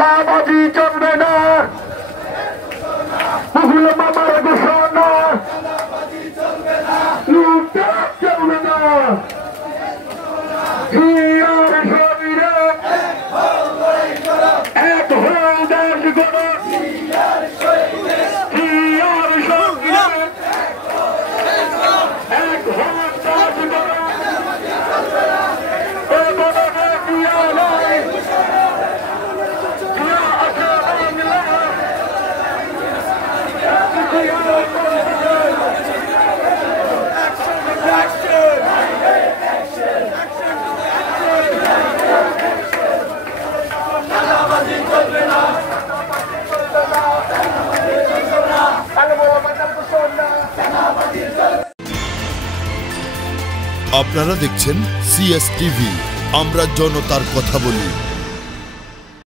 চাঁদাবাজি চলবে না, বহুল মামার ঘোষণা, লুটপাট চলবে না। হিয়ার শরীরে এক হল দেশ গড়ে, হিয়ার শরীরে এক হল দেশ গড়ে। আপনারা দেখছেন CS টিভি, আমরা জনতার কথা বলি।